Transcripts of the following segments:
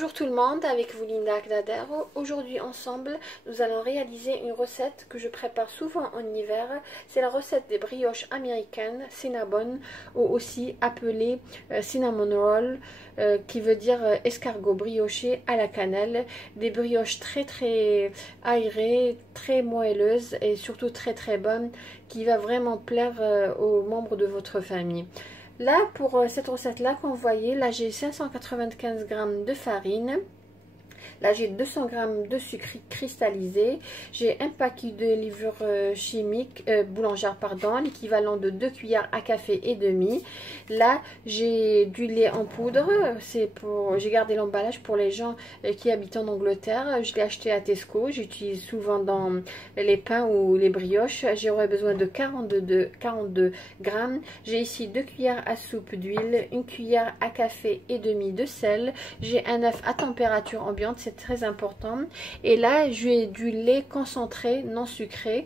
Bonjour tout le monde, avec vous Linda Agnader. Aujourd'hui ensemble, nous allons réaliser une recette que je prépare souvent en hiver. C'est la recette des brioches américaines, cinnamon, ou aussi appelée cinnamon roll, qui veut dire escargot brioché à la cannelle. Des brioches très aérées, très moelleuses et surtout très bonnes, qui va vraiment plaire aux membres de votre famille. Là, pour cette recette-là, comme vous voyez, là j'ai 595 g de farine. Là, j'ai 200 g de sucre cristallisé. J'ai un paquet de levure chimique, boulangère, pardon, l'équivalent de 2 cuillères à café et demi. Là, j'ai du lait en poudre. J'ai gardé l'emballage pour les gens qui habitent en Angleterre. Je l'ai acheté à Tesco. J'utilise souvent dans les pains ou les brioches. J'aurai besoin de 42 g. J'ai ici 2 cuillères à soupe d'huile, 1 cuillère à café et demi de sel. J'ai un œuf à température ambiante. C'est très important. Et là j'ai du lait concentré non sucré,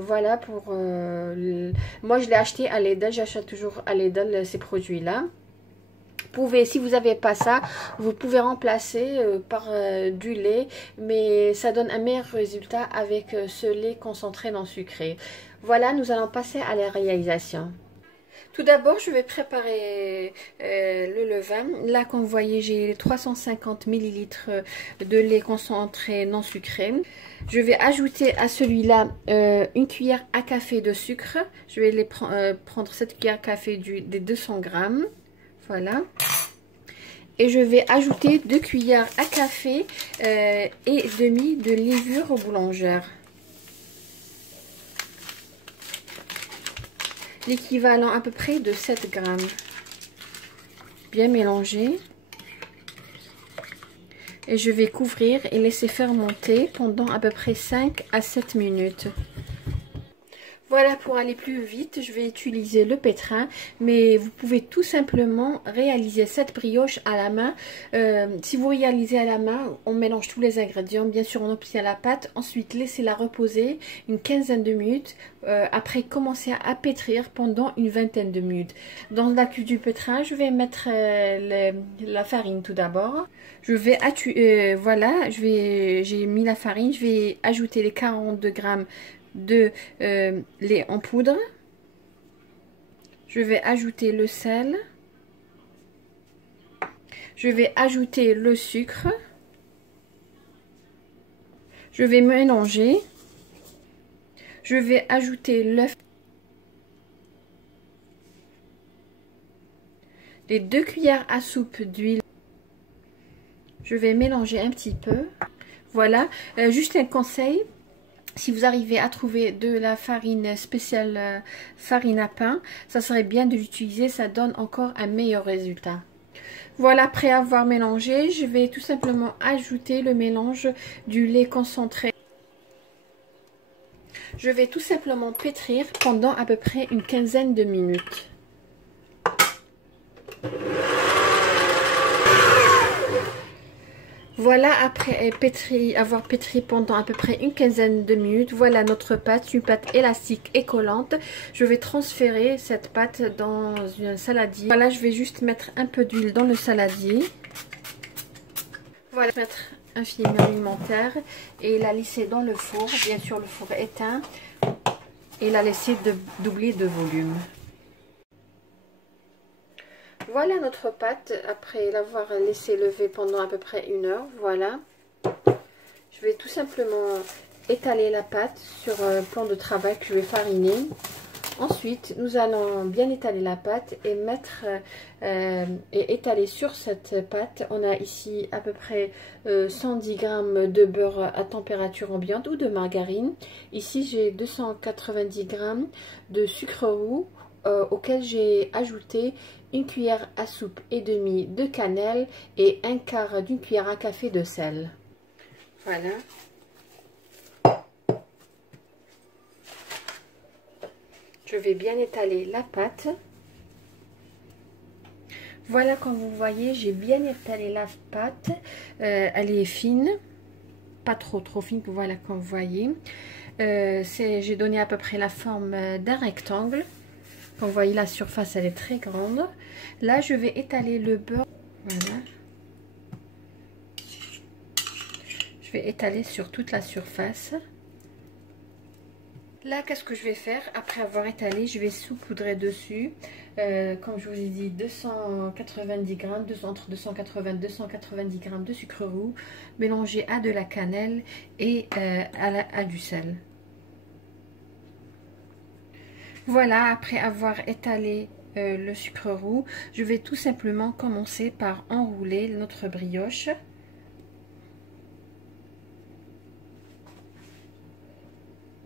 voilà. Pour moi je l'ai acheté à Lidl, j'achète toujours à Lidl ces produits là. Si vous n'avez pas ça, vous pouvez remplacer par du lait, mais ça donne un meilleur résultat avec ce lait concentré non sucré. Voilà, nous allons passer à la réalisation. Tout d'abord, je vais préparer le levain. Là, comme vous voyez, j'ai 350 ml de lait concentré non sucré. Je vais ajouter à celui-là une cuillère à café de sucre. Je vais prendre cette cuillère à café des 200 g. Voilà. Et je vais ajouter 2 cuillères à café et demi de levure boulangère. L'équivalent à peu près de 7 g. Bien mélanger. Et je vais couvrir et laisser fermenter pendant à peu près 5 à 7 minutes. Voilà, pour aller plus vite, je vais utiliser le pétrin, mais vous pouvez tout simplement réaliser cette brioche à la main. Si vous réalisez à la main, on mélange tous les ingrédients, bien sûr on obtient la pâte, ensuite laissez-la reposer une quinzaine de minutes, après commencer à pétrir pendant une vingtaine de minutes. Dans la cuve du pétrin, je vais mettre la farine tout d'abord. Je vais voilà, j'ai mis la farine, je vais ajouter les 42 g de lait en poudre. Je vais ajouter le sel. Je vais ajouter le sucre. Je vais mélanger. Je vais ajouter l'œuf. Les 2 cuillères à soupe d'huile. Je vais mélanger un petit peu. Voilà, juste un conseil. Si vous arrivez à trouver de la farine spéciale, farine à pain, ça serait bien de l'utiliser, ça donne encore un meilleur résultat. Voilà, après avoir mélangé, je vais tout simplement ajouter le mélange du lait concentré. Je vais tout simplement pétrir pendant à peu près une quinzaine de minutes. Voilà, après avoir pétri pendant à peu près une quinzaine de minutes, voilà notre pâte, une pâte élastique et collante. Je vais transférer cette pâte dans un saladier. Voilà, je vais juste mettre un peu d'huile dans le saladier. Voilà, mettre un film alimentaire et la laisser dans le four, bien sûr le four éteint, et la laisser doubler de volume. Voilà notre pâte après l'avoir laissé lever pendant à peu près 1 heure. Voilà. Je vais tout simplement étaler la pâte sur un plan de travail que je vais fariner. Ensuite, nous allons bien étaler la pâte et étaler sur cette pâte. On a ici à peu près 110 g de beurre à température ambiante ou de margarine. Ici, j'ai 290 g de sucre roux auquel j'ai ajouté 1 cuillère à soupe et demi de cannelle et 1/4 d'une cuillère à café de sel. Voilà. Je vais bien étaler la pâte. Voilà, comme vous voyez, j'ai bien étalé la pâte. Elle est fine, pas trop fine. Voilà, comme vous voyez. J'ai donné à peu près la forme d'un rectangle. Comme vous voyez, la surface elle est très grande. Là je vais étaler le beurre. Voilà. vais étaler sur toute la surface. Là, qu'est-ce que je vais faire? Après avoir étalé, je vais saupoudrer dessus, comme je vous ai dit, 290 g, entre 280 et 290 g de sucre roux, mélangé à de la cannelle et à du sel. Voilà, après avoir étalé le sucre roux, je vais tout simplement commencer par enrouler notre brioche.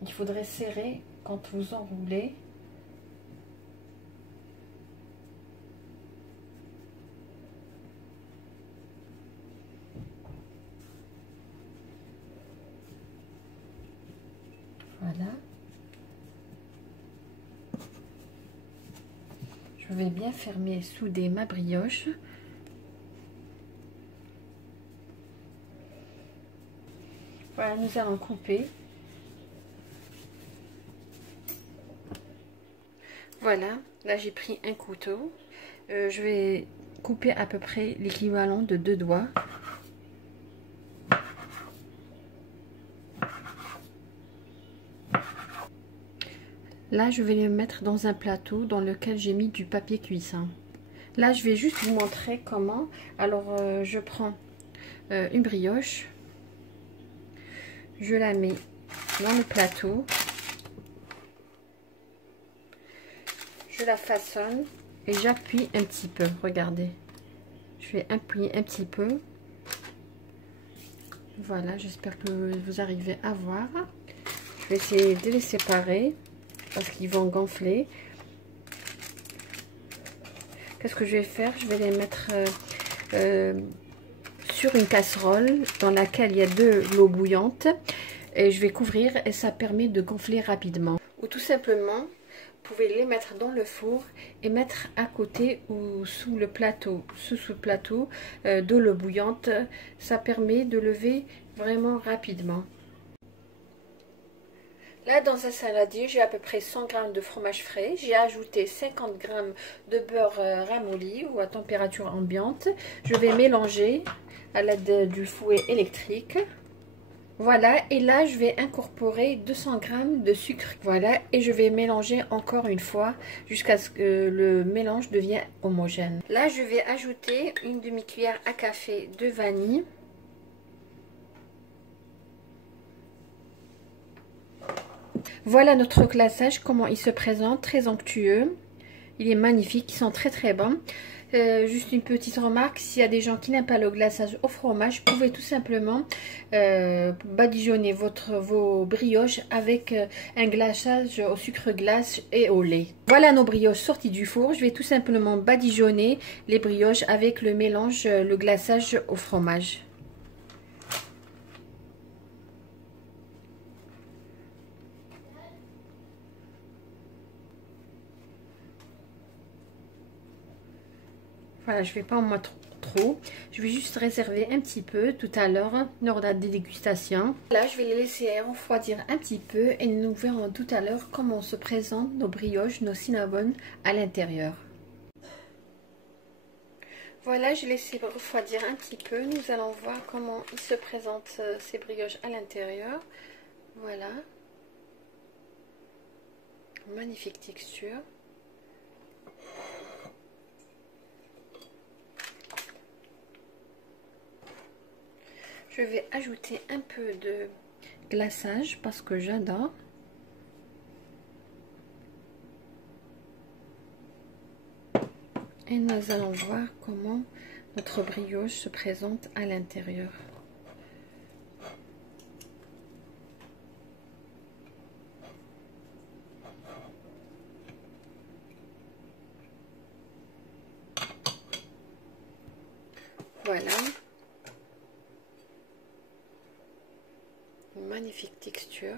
Il faudrait serrer quand vous enroulez. Voilà. Je vais bien fermer, souder ma brioche. Voilà, nous allons couper. Voilà, là j'ai pris un couteau. Je vais couper à peu près l'équivalent de 2 doigts. Là, je vais les mettre dans un plateau dans lequel j'ai mis du papier cuisson. Là, je vais juste vous montrer comment. Alors, je prends une brioche. Je la mets dans le plateau. Je la façonne et j'appuie un petit peu. Regardez. Je vais appuyer un petit peu. Voilà, j'espère que vous arrivez à voir. Je vais essayer de les séparer parce qu'ils vont gonfler. Qu'est-ce que je vais faire? Je vais les mettre sur une casserole dans laquelle il y a de l'eau bouillante et je vais couvrir et ça permet de gonfler rapidement. Ou tout simplement, vous pouvez les mettre dans le four et mettre à côté ou sous le plateau, sous le plateau de l'eau bouillante. Ça permet de lever vraiment rapidement. Là, dans un saladier, j'ai à peu près 100 g de fromage frais. J'ai ajouté 50 g de beurre ramolli ou à température ambiante. Je vais mélanger à l'aide du fouet électrique. Voilà, et là, je vais incorporer 200 g de sucre. Voilà, et je vais mélanger encore une fois jusqu'à ce que le mélange devienne homogène. Là, je vais ajouter une demi-cuillère à café de vanille. Voilà notre glaçage, comment il se présente, très onctueux. Il est magnifique, il sent très très bon. Juste une petite remarque, s'il y a des gens qui n'aiment pas le glaçage au fromage, vous pouvez tout simplement badigeonner vos brioches avec un glaçage au sucre glace et au lait. Voilà nos brioches sorties du four. Je vais tout simplement badigeonner les brioches avec le mélange, le glaçage au fromage. Voilà, je ne vais pas en mettre trop. Je vais juste réserver un petit peu tout à l'heure lors de la dégustation. Là, je vais les laisser refroidir un petit peu et nous verrons tout à l'heure comment se présentent nos brioches, nos cinnamon à l'intérieur. Voilà, je laisse refroidir un petit peu. Nous allons voir comment ils se présentent ces brioches à l'intérieur. Voilà. Magnifique texture. Je vais ajouter un peu de glaçage parce que j'adore. Et nous allons voir comment notre brioche se présente à l'intérieur. Voilà. Une magnifique texture.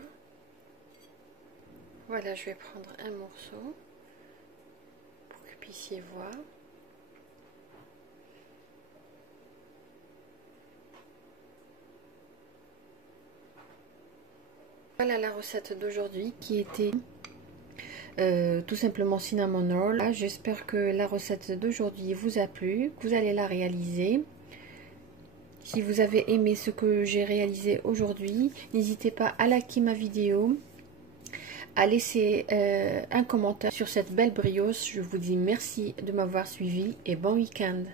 Voilà, je vais prendre un morceau pour que vous puissiez voir. Voilà la recette d'aujourd'hui qui était tout simplement cinnamon roll. J'espère que la recette d'aujourd'hui vous a plu, que vous allez la réaliser. Si vous avez aimé ce que j'ai réalisé aujourd'hui, n'hésitez pas à liker ma vidéo, à laisser un commentaire sur cette belle brioche. Je vous dis merci de m'avoir suivi et bon week-end.